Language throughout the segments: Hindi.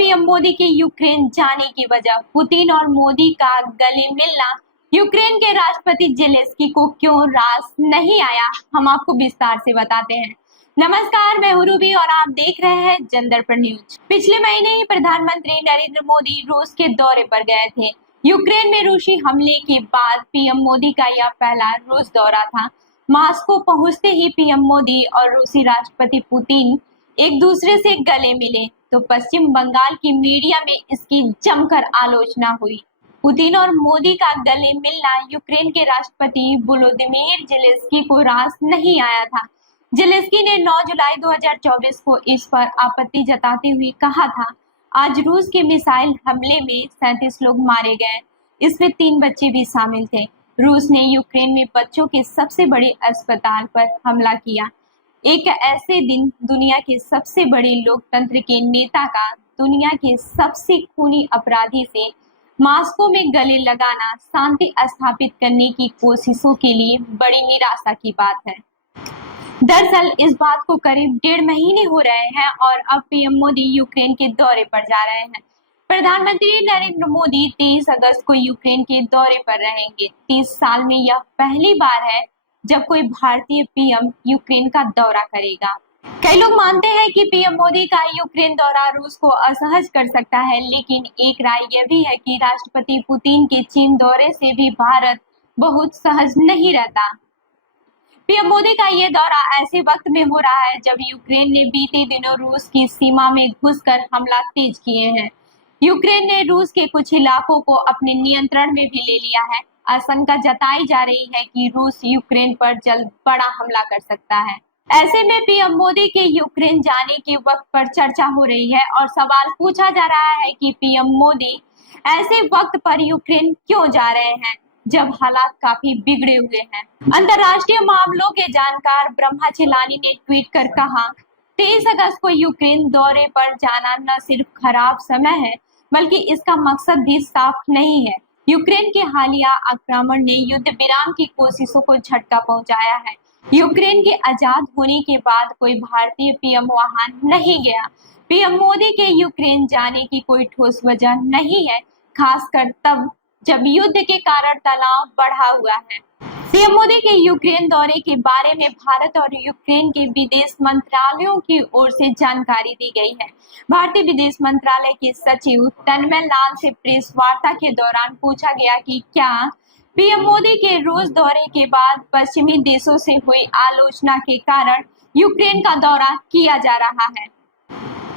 पीएम मोदी के यूक्रेन जाने की वजह, पुतिन और मोदी का गले मिलना यूक्रेन के राष्ट्रपति जेलेंस्की को क्यों रास नहीं आया, हम आपको विस्तार से बताते हैं। नमस्कार, मैं हूं रूबी और आप देख रहे हैं जनदर्पण न्यूज। पिछले महीने ही प्रधानमंत्री नरेंद्र मोदी रूस के दौरे पर गए थे। यूक्रेन में रूसी हमले के बाद पीएम मोदी का यह पहला रूस दौरा था। मॉस्को पहुंचते ही पीएम मोदी और रूसी राष्ट्रपति पुतिन एक दूसरे से गले मिले तो पश्चिम बंगाल की मीडिया में इसकी जमकर आलोचना हुई। पुतिन और मोदी का गले मिलना यूक्रेन के राष्ट्रपति वोलोदिमीर जेलेंस्की को रास नहीं आया था। जेलेंस्की ने 9 जुलाई 2024 को इस पर आपत्ति जताते हुए कहा था, आज रूस के मिसाइल हमले में 37 लोग मारे गए, इसमें 3 बच्चे भी शामिल थे। रूस ने यूक्रेन में बच्चों के सबसे बड़े अस्पताल पर हमला किया। एक ऐसे दिन दुनिया के सबसे बड़े लोकतंत्र के नेता का दुनिया के सबसे खूनी अपराधी से मॉस्को में गले लगाना शांति स्थापित करने की कोशिशों के लिए बड़ी निराशा की बात है। दरअसल इस बात को करीब 1.5 महीने हो रहे हैं और अब पीएम मोदी यूक्रेन के दौरे पर जा रहे हैं। प्रधानमंत्री नरेंद्र मोदी 23 अगस्त को यूक्रेन के दौरे पर रहेंगे। 30 साल में यह पहली बार है जब कोई भारतीय पीएम यूक्रेन का दौरा करेगा। कई लोग मानते हैं कि पीएम मोदी का यूक्रेन दौरा रूस को असहज कर सकता है, लेकिन एक राय यह भी है कि राष्ट्रपति पुतिन के चीन दौरे से भी भारत बहुत सहज नहीं रहता। पीएम मोदी का ये दौरा ऐसे वक्त में हो रहा है जब यूक्रेन ने बीते दिनों रूस की सीमा में घुसकर हमला तेज किए हैं। यूक्रेन ने रूस के कुछ इलाकों को अपने नियंत्रण में भी ले लिया है। आशंका जताई जा रही है कि रूस यूक्रेन पर जल्द बड़ा हमला कर सकता है। ऐसे में पीएम मोदी के यूक्रेन जाने के वक्त पर चर्चा हो रही है और सवाल पूछा जा रहा है कि पीएम मोदी ऐसे वक्त पर यूक्रेन क्यों जा रहे हैं जब हालात काफी बिगड़े हुए हैं। अंतर्राष्ट्रीय मामलों के जानकार ब्रह्मा चिलानी ने ट्वीट कर कहा, 23 अगस्त को यूक्रेन दौरे पर जाना न सिर्फ खराब समय है बल्कि इसका मकसद भी साफ नहीं है। यूक्रेन के हालिया आक्रमण ने युद्ध विराम की कोशिशों को झटका पहुंचाया है। यूक्रेन के आजाद होने के बाद कोई भारतीय पीएम वहां नहीं गया। पीएम मोदी के यूक्रेन जाने की कोई ठोस वजह नहीं है, खासकर तब जब युद्ध के कारण तनाव बढ़ा हुआ है। पीएम मोदी के यूक्रेन दौरे के बारे में भारत और यूक्रेन के विदेश मंत्रालयों की ओर से जानकारी दी गई है। भारतीय विदेश मंत्रालय के सचिव तन्मय लाल से प्रेस वार्ता के दौरान पूछा गया कि क्या पीएम मोदी के रूस दौरे के बाद पश्चिमी देशों से हुई आलोचना के कारण यूक्रेन का दौरा किया जा रहा है।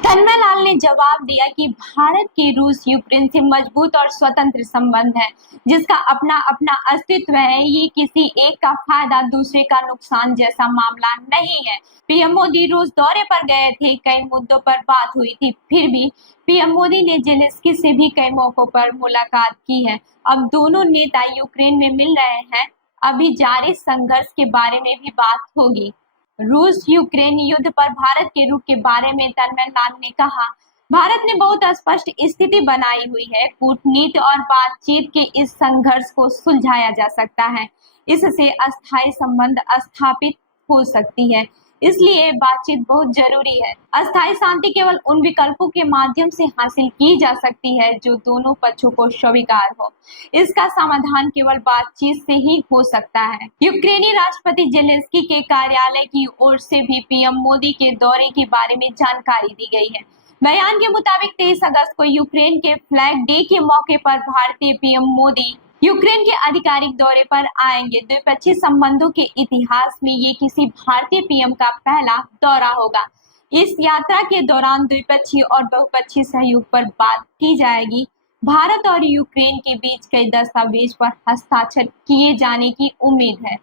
तन्मय लाल ने जवाब दिया कि भारत के रूस यूक्रेन से मजबूत और स्वतंत्र संबंध है, जिसका अपना अपना अस्तित्व है। ये किसी एक का फायदा दूसरे का नुकसान जैसा मामला नहीं है। पीएम मोदी रूस दौरे पर गए थे, कई मुद्दों पर बात हुई थी, फिर भी पीएम मोदी ने जेलेंस्की से भी कई मौकों पर मुलाकात की है। अब दोनों नेता यूक्रेन में मिल रहे हैं, अभी जारी संघर्ष के बारे में भी बात होगी। रूस यूक्रेन युद्ध पर भारत के रुख के बारे में तन्मय लाल ने कहा, भारत ने बहुत स्पष्ट स्थिति बनाई हुई है। कूटनीति और बातचीत के इस संघर्ष को सुलझाया जा सकता है, इससे अस्थायी संबंध स्थापित हो सकती है, इसलिए बातचीत बहुत जरूरी है। अस्थायी शांति केवल उन विकल्पों के माध्यम से हासिल की जा सकती है जो दोनों पक्षों को स्वीकार हो। इसका समाधान केवल बातचीत से ही हो सकता है। यूक्रेनी राष्ट्रपति जेलेंस्की के कार्यालय की ओर से भी पीएम मोदी के दौरे के बारे में जानकारी दी गई है। बयान के मुताबिक 23 अगस्त को यूक्रेन के फ्लैग डे के मौके पर भारतीय पीएम मोदी यूक्रेन के आधिकारिक दौरे पर आएंगे। द्विपक्षीय संबंधों के इतिहास में ये किसी भारतीय पीएम का पहला दौरा होगा। इस यात्रा के दौरान द्विपक्षीय और बहुपक्षीय सहयोग पर बात की जाएगी। भारत और यूक्रेन के बीच कई दस्तावेज पर हस्ताक्षर किए जाने की उम्मीद है।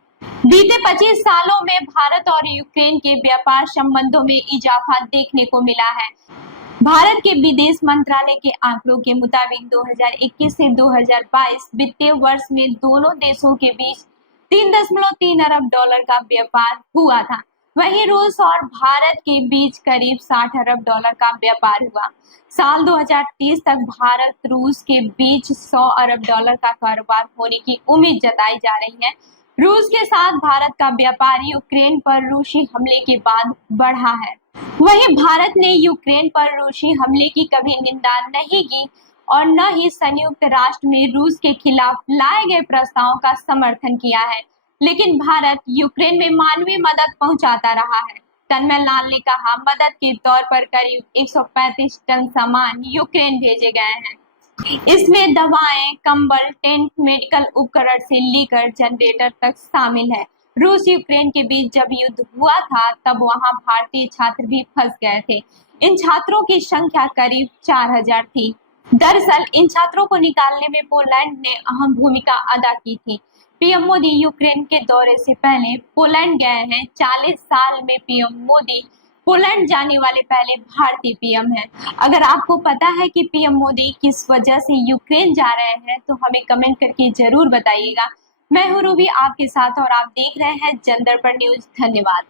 बीते 25 सालों में भारत और यूक्रेन के व्यापार संबंधों में इजाफा देखने को मिला है। भारत के विदेश मंत्रालय के आंकड़ों के मुताबिक 2021 से 2022 वित्तीय वर्ष में दोनों देशों के बीच 3.3 अरब डॉलर का व्यापार हुआ था। वहीं रूस और भारत के बीच करीब 60 अरब डॉलर का व्यापार हुआ। साल 2030 तक भारत रूस के बीच 100 अरब डॉलर का कारोबार होने की उम्मीद जताई जा रही है। रूस के साथ भारत का व्यापार यूक्रेन पर रूसी हमले के बाद बढ़ा है। वहीं भारत ने यूक्रेन पर रूसी हमले की कभी निंदा नहीं की और न ही संयुक्त राष्ट्र में रूस के खिलाफ लाए गए प्रस्तावों का समर्थन किया है। लेकिन भारत यूक्रेन में मानवीय मदद पहुंचाता रहा है। तन्मय लाल ने कहा, मदद के तौर पर करीब 135 टन सामान यूक्रेन भेजे गए हैं। इसमें दवाएं, कंबल, टेंट, मेडिकल उपकरण से लेकर जनरेटर तक शामिल है। रूस यूक्रेन के बीच जब युद्ध हुआ था तब वहां भारतीय छात्र भी फंस गए थे। इन छात्रों की संख्या करीब 4000 थी। दरअसल इन छात्रों को निकालने में पोलैंड ने अहम भूमिका अदा की थी। पीएम मोदी यूक्रेन के दौरे से पहले पोलैंड गए हैं। 40 साल में पीएम मोदी पोलैंड जाने वाले पहले भारतीय पीएम हैं। अगर आपको पता है कि पीएम मोदी किस वजह से यूक्रेन जा रहे हैं तो हमें कमेंट करके जरूर बताइएगा। मैं हूँ रूबी आपके साथ और आप देख रहे हैं जनदर्पण न्यूज। धन्यवाद।